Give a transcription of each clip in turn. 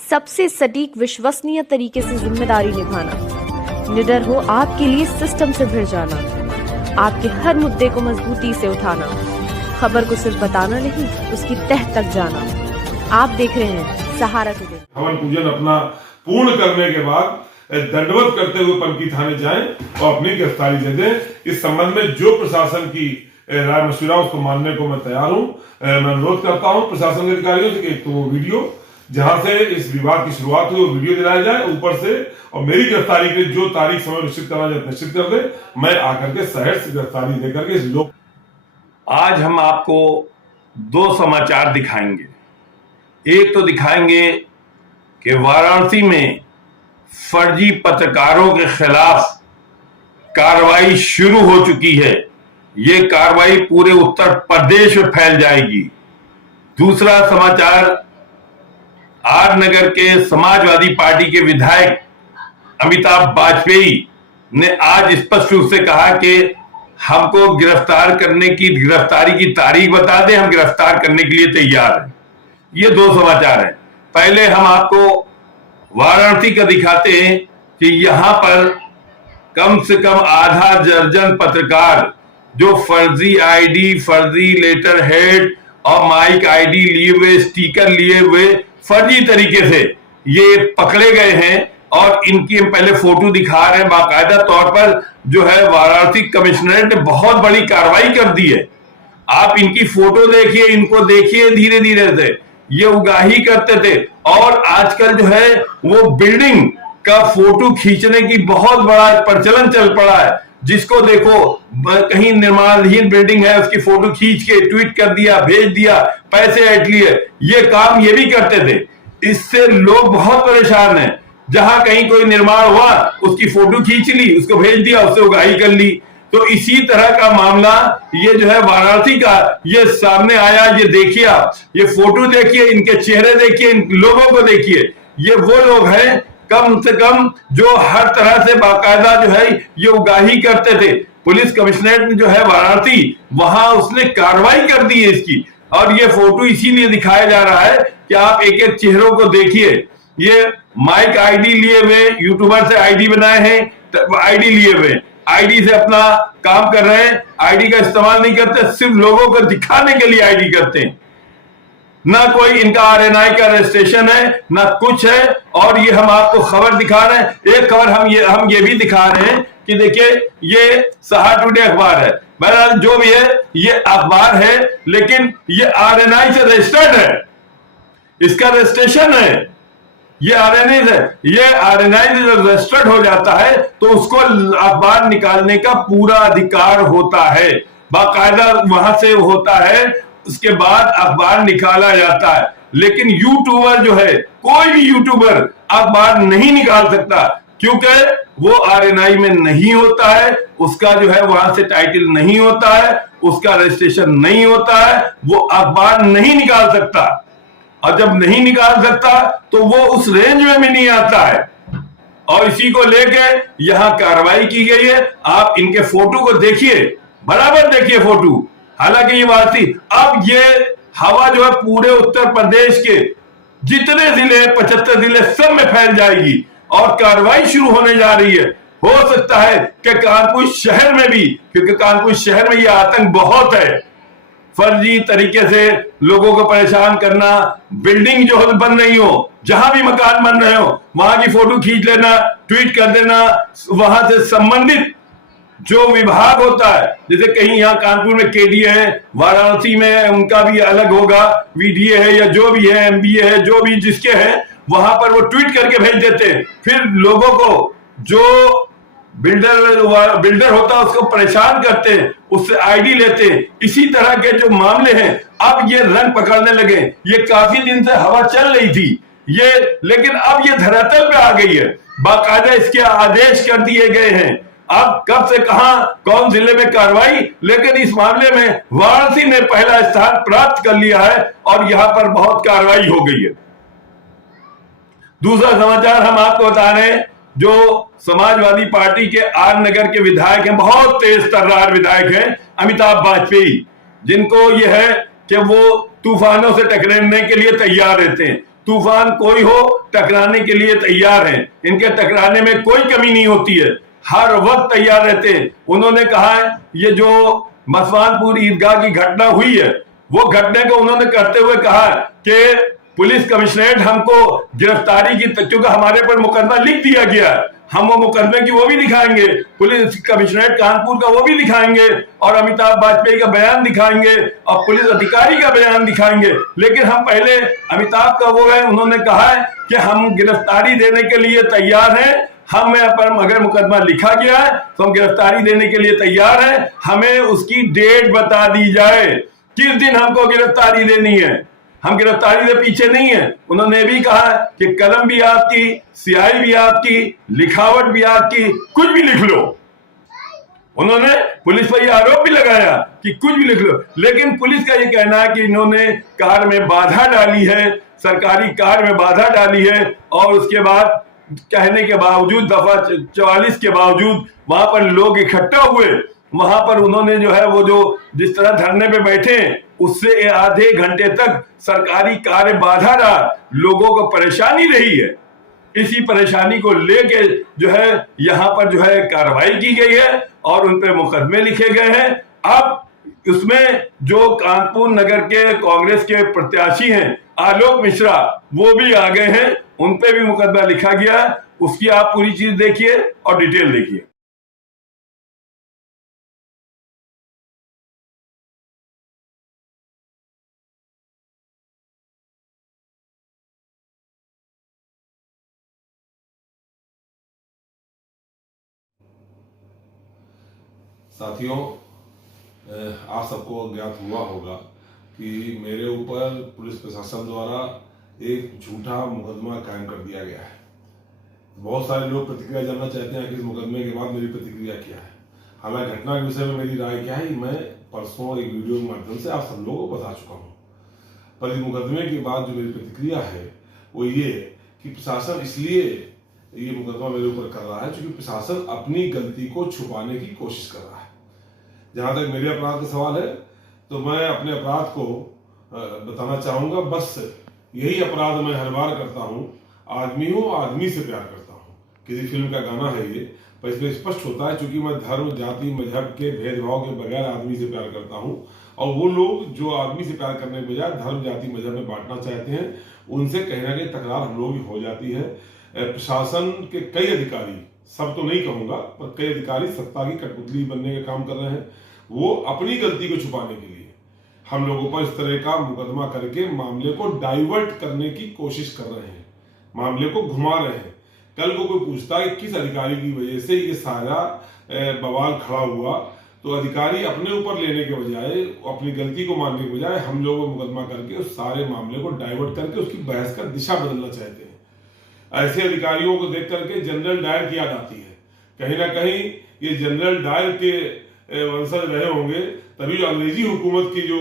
सबसे सटीक विश्वसनीय तरीके से जिम्मेदारी निभाना, निडर हो आपके लिए सिस्टम से भिड़ जाना, आपके हर मुद्दे को मजबूती से उठाना, खबर को सिर्फ बताना नहीं उसकी तह तक जाना। आप देख रहे हैं सहारा टुडे। हवन पूजन अपना पूर्ण करने के बाद दंडवत करते हुए पनकी थाने जाएं और अपनी गिरफ्तारी दे दें। इस संबंध में जो प्रशासन की राय मशविरा उसको मानने को मैं तैयार हूं। मैं अनुरोध करता हूं प्रशासन के अधिकारियों से कि एक तो वो वीडियो जहां से इस विवाद की शुरुआत हुई वो वीडियो दिलाया जाए, ऊपर से और मेरी गिरफ्तारी के जो तारीख समय निश्चित करना चाहते निश्चित कर दे। मैं आकर के शहर से गिरफ्तारी देकर के इस लोग। आज हम आपको दो समाचार दिखाएंगे। एक तो दिखाएंगे कि वाराणसी में फर्जी पत्रकारों के खिलाफ कार्रवाई शुरू हो चुकी है। ये कार्रवाई पूरे उत्तर प्रदेश में फैल जाएगी। दूसरा समाचार, आर नगर के समाजवादी पार्टी के विधायक अमिताभ वाजपेयी ने आज स्पष्ट रूप से कहा कि हमको गिरफ्तारी की तारीख बता दें, हम गिरफ्तार करने के लिए तैयार हैं। ये दो समाचार हैं। पहले हम आपको वाराणसी का दिखाते हैं कि यहां पर कम से कम आधा दर्जन पत्रकार जो फर्जी आईडी, फर्जी लेटर हेड और माइक आईडी लिए हुए, स्टिकर लिए हुए फर्जी तरीके से ये पकड़े गए हैं और इनकी हम पहले फोटो दिखा रहे हैं। बाकायदा तौर पर जो है वाराणसी कमिश्नरेट ने बहुत बड़ी कार्रवाई कर दी है। आप इनकी फोटो देखिए, इनको देखिए, धीरे धीरे से ये उगाही करते थे और आजकल जो है वो बिल्डिंग का फोटो खींचने की बहुत बड़ा प्रचलन चल पड़ा है। जिसको देखो कहीं निर्माणाधीन बिल्डिंग है उसकी फोटो खींच के ट्वीट कर दिया, भेज दिया, पैसे ऐंठ लिए। ये काम ये भी करते थे। इससे लोग बहुत परेशान हैं। जहां कहीं कोई निर्माण हुआ उसकी फोटो खींच ली, उसको भेज दिया, उससे उगाही कर ली। तो इसी तरह का मामला ये जो है वाराणसी का ये सामने आया। ये देखिए, आप ये फोटो देखिए, इनके चेहरे देखिए, इन लोगों को देखिए। ये वो लोग हैं कम से कम जो हर तरह से बाकायदा जो है ये उगाही करते थे। पुलिस कमिश्नरेट में जो है वाराणसी, वहां उसने कार्रवाई कर दी है इसकी। और ये फोटो इसीलिए दिखाया जा रहा है कि आप एक एक चेहरों को देखिए। ये माइक आईडी लिए हुए यूट्यूबर से आईडी बनाए हैं, आईडी लिए हुए, आईडी से अपना काम कर रहे हैं। आईडी का इस्तेमाल नहीं करते, सिर्फ लोगों को दिखाने के लिए आईडी करते हैं। ना कोई इनका आरएनआई का रजिस्ट्रेशन है, ना कुछ है। और ये हम आपको खबर दिखा रहे हैं। एक खबर हम ये भी दिखा रहे हैं कि देखिए ये सहारा टुडे अखबार है। बहरहाल जो भी है ये अखबार है, लेकिन ये आरएनआई से रजिस्टर्ड है, इसका रजिस्ट्रेशन है। ये आरएनआई है, ये आरएनआई से जब रजिस्टर्ड हो जाता है तो उसको अखबार निकालने का पूरा अधिकार होता है। बाकायदा वहां से होता है, उसके बाद अखबार निकाला जाता है। लेकिन यूट्यूबर जो है, कोई भी यूट्यूबर अखबार नहीं निकाल सकता, क्योंकि वो आरएनआई में नहीं होता है, उसका जो है वहां से टाइटल नहीं होता है, उसका रजिस्ट्रेशन नहीं होता है, वो अखबार नहीं निकाल सकता। और जब नहीं निकाल सकता तो वो उस रेंज में भी नहीं आता है। और इसी को लेके यहां कार्रवाई की गई है। आप इनके फोटो को देखिए, बराबर देखिए फोटो। हालांकि ये बात थी, अब ये हवा जो है पूरे उत्तर प्रदेश के जितने जिले, 75 जिले, सब में फैल जाएगी और कार्रवाई शुरू होने जा रही है। हो सकता है कि कानपुर शहर में भी, क्योंकि कानपुर शहर में ये आतंक बहुत है, फर्जी तरीके से लोगों को परेशान करना। बिल्डिंग जो बन रही हो, जहां भी मकान बन रहे हो, वहां की फोटो खींच लेना, ट्वीट कर देना। वहां से संबंधित जो विभाग होता है, जैसे कहीं यहाँ कानपुर में केडीए है, वाराणसी में उनका भी अलग होगा, वीडीए है या जो भी है, एमबीए है, जो भी जिसके हैं, वहां पर वो ट्वीट करके भेज देते हैं। फिर लोगों को, जो बिल्डर होता है, उसको परेशान करते हैं, उससे आईडी लेते हैं। इसी तरह के जो मामले हैं अब ये रंग पकड़ने लगे। ये काफी दिन से हवा चल रही थी ये, लेकिन अब ये धरातल पे आ गई है। बाकायदा इसके आदेश कर दिए गए हैं। अब कब से कहां, कौन जिले में कार्रवाई, लेकिन इस मामले में वाराणसी ने पहला स्थान प्राप्त कर लिया है और यहां पर बहुत कार्रवाई हो गई है। दूसरा समाचार हम आपको बता रहे हैं, जो समाजवादी पार्टी के आर नगर के विधायक हैं, बहुत तेज तर्रार विधायक हैं अमिताभ वाजपेयी, जिनको यह है कि वो तूफानों से टकराने के लिए तैयार रहते हैं। तूफान कोई हो टकराने के लिए तैयार हैं। इनके टकराने में कोई कमी नहीं होती है, हर वक्त तैयार रहते हैं। उन्होंने कहा है ये जो मसवानपुर ईदगाह की घटना हुई है, वो घटना को उन्होंने करते हुए कहा कि पुलिस कमिश्नरेट हमको गिरफ्तारी की, क्योंकि हमारे पर मुकदमा लिख दिया गया है, हम वो मुकदमे की वो भी दिखाएंगे, पुलिस कमिश्नरेट कानपुर का वो भी दिखाएंगे, और अमिताभ वाजपेयी का बयान दिखाएंगे, और पुलिस अधिकारी का बयान दिखाएंगे। लेकिन हम पहले अमिताभ का वो है, उन्होंने कहा है कि हम गिरफ्तारी देने के लिए तैयार हैं, हमें पर अगर मुकदमा लिखा गया है तो हम गिरफ्तारी देने के लिए तैयार हैं, हमें उसकी डेट बता दी जाए, किस दिन हमको गिरफ्तारी देनी है। हम गिरफ्तारी से पीछे नहीं है। उन्होंने भी कहा कि कलम भी आपकी, स्याही भी आपकी, लिखावट भी आपकी, कुछ भी लिख लो। उन्होंने पुलिस पर यह आरोप भी लगाया कि कुछ भी लिख लो, लेकिन पुलिस का यह कहना है कि इन्होंने कार में बाधा डाली है, सरकारी कार में बाधा डाली है, और उसके बाद कहने के बावजूद, दफा 44 के बावजूद वहां पर लोग इकट्ठा हुए, वहां पर उन्होंने जो है वो जो जिस तरह धरने पे बैठे उससे आधे घंटे तक सरकारी कार्य बाधा रहा, लोगों को परेशानी रही है। इसी परेशानी को लेके जो है यहाँ पर जो है कार्रवाई की गई है और उन पे मुकदमे लिखे गए हैं। अब उसमें जो कानपुर नगर के कांग्रेस के प्रत्याशी हैं आलोक मिश्रा, वो भी आ गए हैं, उन पे भी मुकदमा लिखा गया है। उसकी आप पूरी चीज देखिए और डिटेल देखिए। साथियों, आप सबको ज्ञात हुआ होगा कि मेरे ऊपर पुलिस प्रशासन द्वारा एक झूठा मुकदमा कायम कर दिया गया है। बहुत सारे लोग प्रतिक्रिया जानना चाहते हैं कि इस मुकदमे के बाद मेरी प्रतिक्रिया क्या है। हालांकि घटना के विषय में मेरी राय क्या है, मैं परसों एक वीडियो के माध्यम से आप सब लोगों को बता चुका हूँ। पर इस मुकदमे के बाद जो मेरी प्रतिक्रिया है वो ये कि प्रशासन इसलिए ये मुकदमा मेरे ऊपर कर रहा है क्योंकि प्रशासन अपनी गलती को छुपाने की कोशिश कर रहा है। जहां तक मेरे अपराध का सवाल है तो मैं अपने अपराध को बताना चाहूंगा। बस यही अपराध मैं हर बार करता हूं, आदमी हूं, आदमी से प्यार करता हूं। किसी फिल्म का गाना है ये, पर इसमें स्पष्ट होता है क्योंकि मैं धर्म, जाति, मजहब के भेदभाव के बगैर आदमी से प्यार करता हूं। और वो लोग जो आदमी से प्यार करने के बजाय धर्म, जाति, मजहब में बांटना चाहते हैं, उनसे कहीं ना कहीं तकरार हम लोग की हो जाती है। प्रशासन के कई अधिकारी, सब तो नहीं कहूंगा, पर कई अधिकारी सत्ता की कठपुतली बनने का काम कर रहे हैं। वो अपनी गलती को छुपाने के लिए हम लोगों पर इस तरह का मुकदमा करके मामले को डाइवर्ट करने की कोशिश कर रहे हैं, मामले को घुमा रहे हैं। कल को कोई पूछता है कि किस अधिकारी की वजह से ये सारा बवाल खड़ा हुआ, तो अधिकारी अपने ऊपर लेने के बजाय, अपनी गलती को मानने के बजाय हम लोगों को मुकदमा करके उस सारे मामले को डाइवर्ट करके उसकी बहस का दिशा बदलना चाहते हैं। ऐसे अधिकारियों को देख करके जनरल डायर की याद आती है। कहीं ना कहीं ये जनरल डायर के वंशज रहे होंगे, तभी जो अंग्रेजी हुकूमत की जो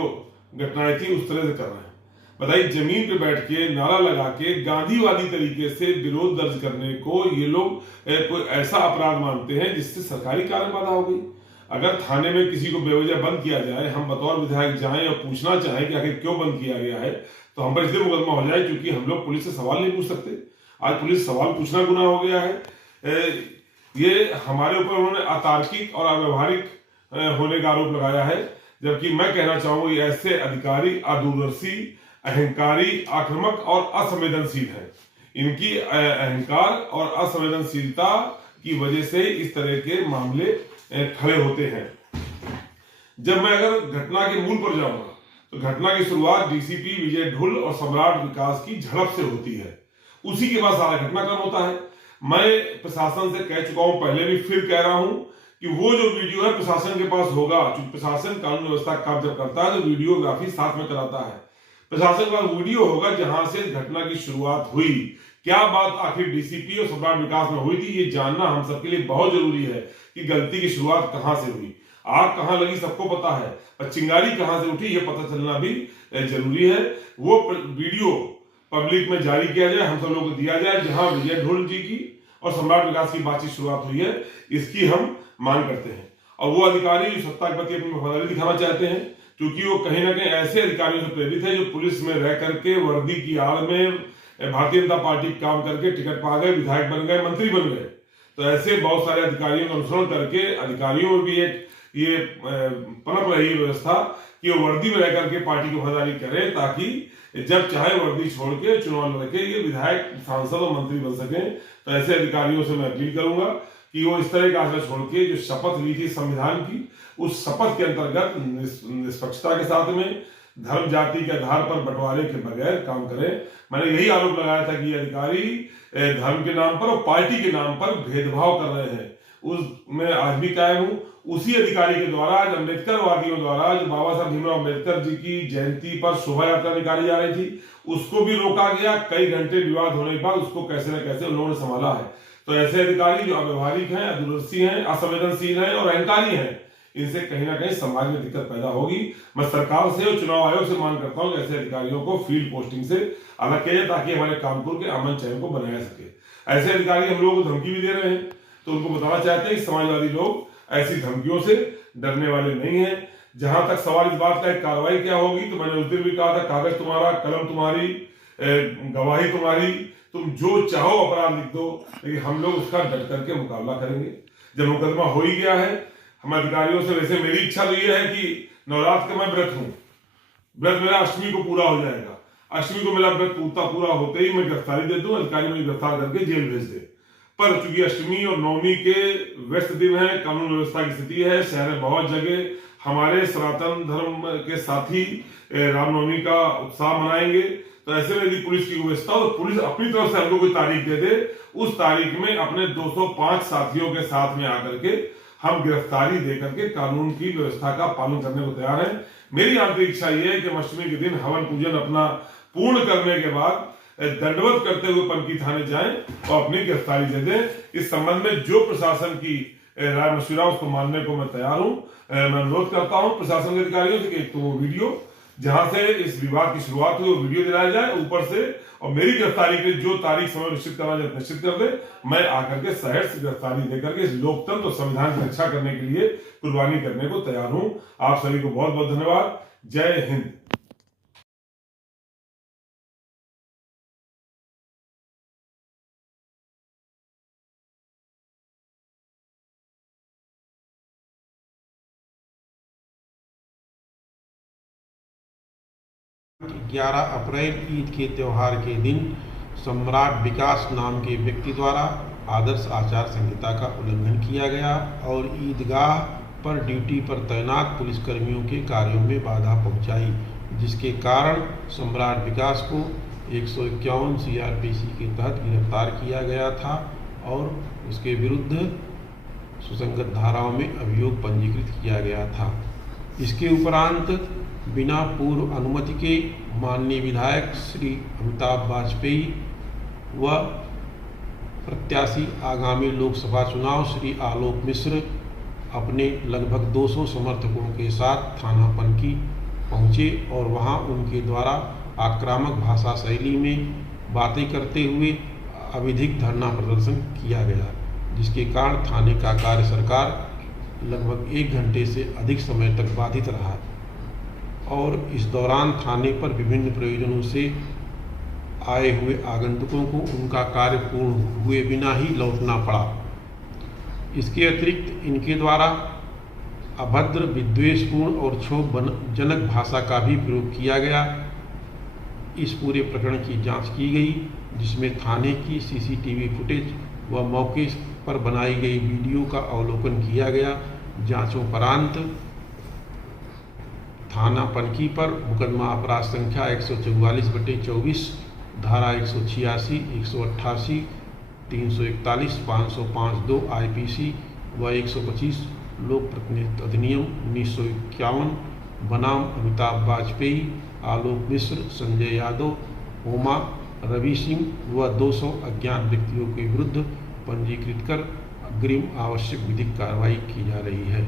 घटनाएं थी उस तरह से कर रहे हैं। बताइए, जमीन पे बैठ के नारा लगा के गांधीवादी तरीके से विरोध दर्ज करने को ये लोग कोई ऐसा अपराध मानते हैं जिससे सरकारी कार्य बाधा हो गई। अगर थाने में किसी को बेवजह बंद किया जाए, हम बतौर विधायक जाएं और पूछना चाहें कि आखिर क्यों बंद किया गया है, तो हम पर इसलिए मुकदमा हो जाए क्योंकि हम लोग पुलिस से सवाल नहीं पूछ सकते। आज पुलिस सवाल पूछना गुनाह हो गया है। ये हमारे ऊपर उन्होंने अतार्किक और अव्यवहारिक होने का आरोप लगाया है, जबकि मैं कहना चाहूंगा ये ऐसे अधिकारी अदूरदर्शी, अहंकारी, आक्रामक और असंवेदनशील है। इनकी अहंकार और असंवेदनशीलता की वजह से इस तरह के मामले खड़े होते हैं। जब मैं अगर घटना के मूल पर जाऊंगा तो घटना की शुरुआत डीसीपी विजय ढुल और सम्राट विकास की झड़प से होती है। उसी के बाद सारा घटनाक्रम होता है। मैं प्रशासन से कह चुका हूं, पहले भी फिर कह रहा हूं कि वो जो वीडियो है प्रशासन के पास होगा, क्योंकि प्रशासन कानून व्यवस्था का काम जब करता है तो वीडियोग्राफी साथ में कराता है। प्रशासन के पास वीडियो होगा जहां से घटना की शुरुआत हुई, क्या बात आखिर डीसीपी और सम्राट विकास में हुई थी, ये जानना हम सबके लिए बहुत जरूरी है कि गलती की शुरुआत कहां से हुई। आग कहां लगी सबको पता है, और चिंगारी कहां से उठी ये पता चलना भी जरूरी है। वो वीडियो पब्लिक में जारी किया जाए, हम सब लोगों को दिया जाए, जहां विजय ढोल जी की और सम्राट विकास की बातचीत शुरुआत हुई है, इसकी हम मांग करते हैं। और वो अधिकारी जो सत्ता के प्रति अपनी वफादारी दिखाना चाहते हैं, क्योंकि वो कहीं ना कहीं ऐसे अधिकारियों से प्रेरित है जो पुलिस में रह करके वर्दी की आड़ में भारतीय जनता पार्टी काम करके टिकट पा गए, विधायक बन गए, मंत्री बन गए। तो ऐसे बहुत सारे अधिकारियों का अनुसरण करके अधिकारियों में भी एक ये पनप रही व्यवस्था कि वो वर्दी में रह करके पार्टी की वफादारी करें, ताकि जब चाहे वर्दी छोड़ के चुनाव लड़के ये विधायक, सांसद और मंत्री बन सकें। तो ऐसे अधिकारियों से मैं अपील करूंगा कि वो इस तरह का आचरण छोड़ के जो शपथ ली थी संविधान की, उस शपथ के अंतर्गत निष्पक्षता के साथ में धर्म जाति के आधार पर बंटवारे के बगैर काम करें। मैंने यही आरोप लगाया था कि ये अधिकारी धर्म के नाम पर और पार्टी के नाम पर भेदभाव कर रहे हैं। उस मैं आज भी कायम हूं। उसी अधिकारी के द्वारा आज अम्बेडकर वादियों द्वारा जो बाबा साहब भीमराव अम्बेडकर जी की जयंती पर शोभा यात्रा निकाली जा रही थी, उसको भी रोका गया। कई घंटे विवाद होने के बाद उसको कैसे न कैसे उन्होंने संभाला है। तो ऐसे अधिकारी जो अव्यवहारिक हैं, अदूरदर्शी हैं, असंवेदनशील हैं और अहंकारी हैं, इनसे कहीं ना कहीं समाज में दिक्कत पैदा होगी। मैं सरकार से और चुनाव आयोग से मांग करता हूं कि ऐसे अधिकारियों को फील्ड पोस्टिंग से अलग किया जाए, ताकि हमारे कानपुर के अमन चैन को बनाया सके। ऐसे अधिकारी हम लोगों को धमकी भी दे रहे हैं, तो उनको बताना चाहते हैं कि समाजवादी लोग ऐसी धमकियों से डरने वाले नहीं है। जहां तक सवाल इस बात का कार्रवाई क्या होगी, तो मैंने उस दिन भी कहा था, कागज तुम्हारा, कलम तुम्हारी, गवाही तुम्हारी, तुम जो चाहो अपराध लिख दो, लेकिन हम लोग उसका डट करके मुकाबला करेंगे। जब मुकदमा हो ही गया है, हम अधिकारियों से, वैसे मेरी इच्छा तो यह है कि नवरात्र का मैं व्रत हूं, व्रत मेरा अष्टमी को पूरा हो जाएगा। अष्टमी को मेरा व्रत पूरा होते ही मैं गिरफ्तारी दे दूं, अधिकारी मुझे गिरफ्तार करके जेल भेज दे। पर चूंकि अष्टमी और नवमी के व्यस्त दिन है, कानून व्यवस्था की स्थिति है, शहर में बहुत जगह हमारे सनातन धर्म के साथी रामनवमी का उत्साह मनाएंगे। तो ऐसे में यदि पुलिस की व्यवस्था हो, तो पुलिस अपनी तरफ से हमको कोई तारीख दे दे, उस तारीख में अपने 205 साथियों के साथ में आकर के हम गिरफ्तारी देकर के कानून की व्यवस्था का पालन करने को तैयार हैं। मेरी आंतरिक इच्छा यह है कि अष्टमी के दिन हवन पूजन अपना पूर्ण करने के बाद दंडवत करते हुए पनकी थाने जाएं और अपनी गिरफ्तारी दे दें। इस संबंध में जो प्रशासन की राय मशविरा उसको मानने को मैं तैयार हूं। मैं अनुरोध करता हूं प्रशासन के अधिकारियों से कि एक तो वो वीडियो जहां से इस विवाद की शुरुआत हुई वो वीडियो दिलाया जाए ऊपर से, और मेरी गिरफ्तारी के जो तारीख समय निश्चित करना है निश्चित कर दे। मैं आकर के शहर से गिरफ्तारी देकर के इस लोकतंत्र और संविधान की रक्षा करने के लिए कुर्बानी करने को तैयार हूं। आप सभी को बहुत बहुत धन्यवाद। जय हिंद। ग्यारह अप्रैल ईद के त्यौहार के दिन सम्राट विकास नाम के व्यक्ति द्वारा आदर्श आचार संहिता का उल्लंघन किया गया और ईदगाह पर ड्यूटी पर तैनात पुलिसकर्मियों के कार्यों में बाधा पहुंचाई, जिसके कारण सम्राट विकास को 151 CRPC के तहत गिरफ्तार किया गया था और उसके विरुद्ध सुसंगत धाराओं में अभियोग पंजीकृत किया गया था। इसके उपरांत बिना पूर्व अनुमति के माननीय विधायक श्री अमिताभ वाजपेयी व प्रत्याशी आगामी लोकसभा चुनाव श्री आलोक मिश्र अपने लगभग 200 समर्थकों के साथ थाना पनकी पहुँचे और वहां उनके द्वारा आक्रामक भाषा शैली में बातें करते हुए अविधिक धरना प्रदर्शन किया गया, जिसके कारण थाने का कार्य सरकार लगभग 1 घंटे से अधिक समय तक बाधित रहा और इस दौरान थाने पर विभिन्न प्रयोजनों से आए हुए आगंतुकों को उनका कार्य पूर्ण हुए बिना ही लौटना पड़ा। इसके अतिरिक्त इनके द्वारा अभद्र, विद्वेषपूर्ण और क्षोभजनक भाषा का भी प्रयोग किया गया। इस पूरे प्रकरण की जांच की गई, जिसमें थाने की CCTV फुटेज व मौके पर बनाई गई वीडियो का अवलोकन किया गया। जांचोपरांत थाना पनकी पर मुकदमा अपराध संख्या 144/24, धारा 186, 188, 341, 505(2) IPC व 125 लोक प्रतिनिधित्व अधिनियम 1951 बनाम अमिताभ वाजपेयी, आलोक मिश्र, संजय यादव, उमा, रवि सिंह व 200 अज्ञात व्यक्तियों के विरुद्ध पंजीकृत कर अग्रिम आवश्यक विधिक कार्रवाई की जा रही है।